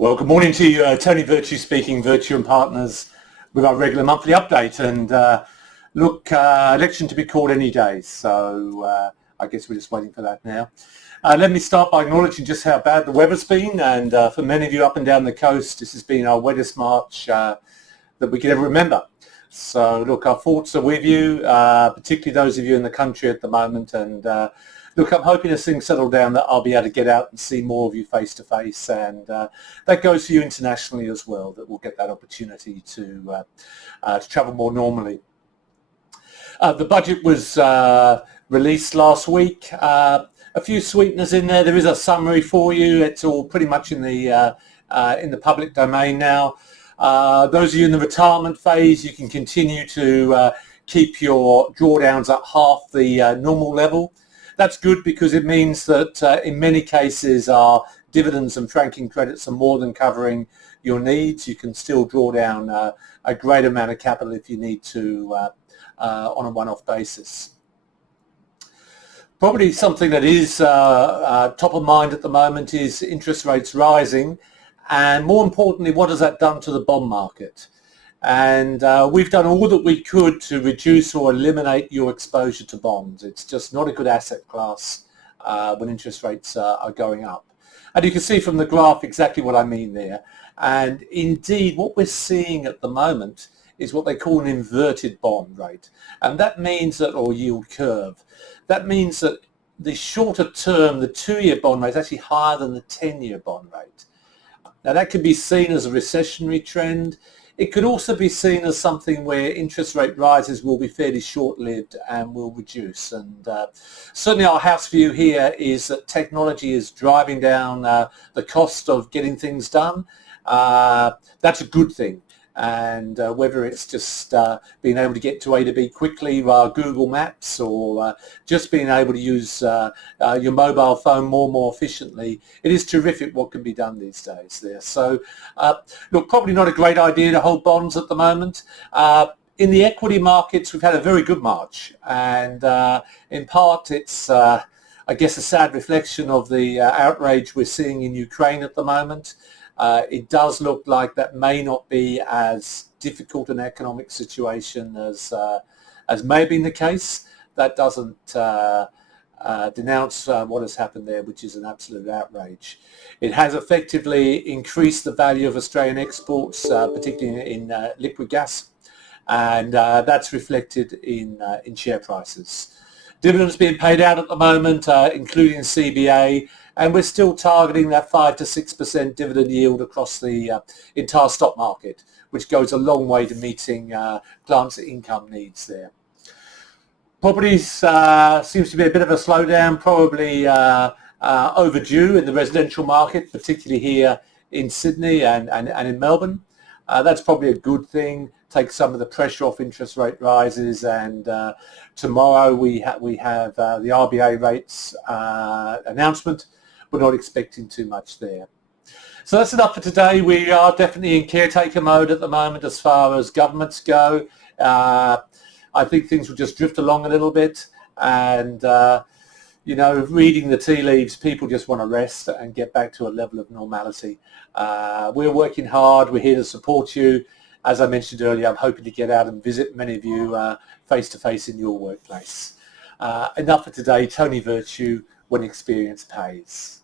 Well, good morning to you. Tony Virtue speaking, Virtue and Partners, with our regular monthly update. And election to be called any day. So I guess we're just waiting for that now. Let me start by acknowledging just how bad the weather's been. And for many of you up and down the coast, this has been our wettest March that we could ever remember. So look, our thoughts are with you, particularly those of you in the country at the moment. And look, I'm hoping as things settle down that I'll be able to get out and see more of you face to face, and that goes for you internationally as well, that we'll get that opportunity to travel more normally. The budget was released last week. A few sweeteners in there. There is a summary for you. It's all pretty much in the public domain now. Those of you in the retirement phase, you can continue to keep your drawdowns at half the normal level. That's good because it means that in many cases our dividends and franking credits are more than covering your needs. You can still draw down a great amount of capital if you need to on a one-off basis. Probably something that is top of mind at the moment is interest rates rising, and more importantly, what has that done to the bond market? And we've done all that we could to reduce or eliminate your exposure to bonds. It's just not a good asset class when interest rates are going up. And you can see from the graph exactly what I mean there. And indeed, what we're seeing at the moment is what they call an inverted bond rate. And that means that, or yield curve, that means that the shorter term, the 2-year bond rate is actually higher than the 10-year bond rate. Now that could be seen as a recessionary trend. It could also be seen as something where interest rate rises will be fairly short-lived and will reduce. And certainly our house view here is that technology is driving down the cost of getting things done. That's a good thing. And whether it's just being able to get to A to B quickly via Google Maps, or just being able to use your mobile phone more and more efficiently, it is terrific what can be done these days there. So look, probably not a great idea to hold bonds at the moment. In the equity markets, we've had a very good March, and in part it's I guess a sad reflection of the outrage we're seeing in Ukraine at the moment. It does look like that may not be as difficult an economic situation as may have been the case. That doesn't denounce what has happened there, which is an absolute outrage. It has effectively increased the value of Australian exports, particularly in liquid gas, and that's reflected in share prices. Dividends being paid out at the moment, including CBA, and we're still targeting that 5 to 6% dividend yield across the entire stock market, which goes a long way to meeting clients' income needs there. Properties seems to be a bit of a slowdown, probably overdue in the residential market, particularly here in Sydney and in Melbourne. That's probably a good thing, take some of the pressure off interest rate rises, and tomorrow we have the RBA rates announcement. We're not expecting too much there. So that's enough for today. We are definitely in caretaker mode at the moment as far as governments go. I think things will just drift along a little bit, and you know, reading the tea leaves, people just want to rest and get back to a level of normality. We're working hard. We're here to support you. As I mentioned earlier, I'm hoping to get out and visit many of you face to face in your workplace. Enough for today. Tony Virtue, when experience pays.